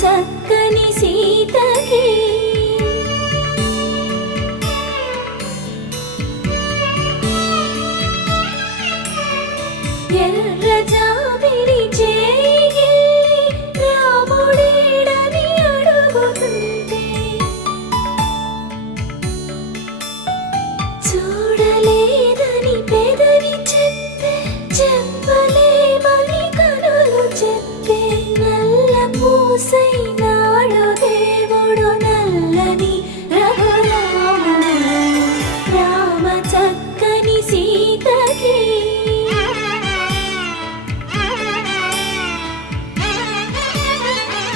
చక్కని సీతకి ఎర్ర జాబిలి చేయి రాముడేడని అడుగుతుంటే చూడలేదని పెదవి చెప్పే చెప్పలేమని కనులు చెప్పే నల్ల పూసైన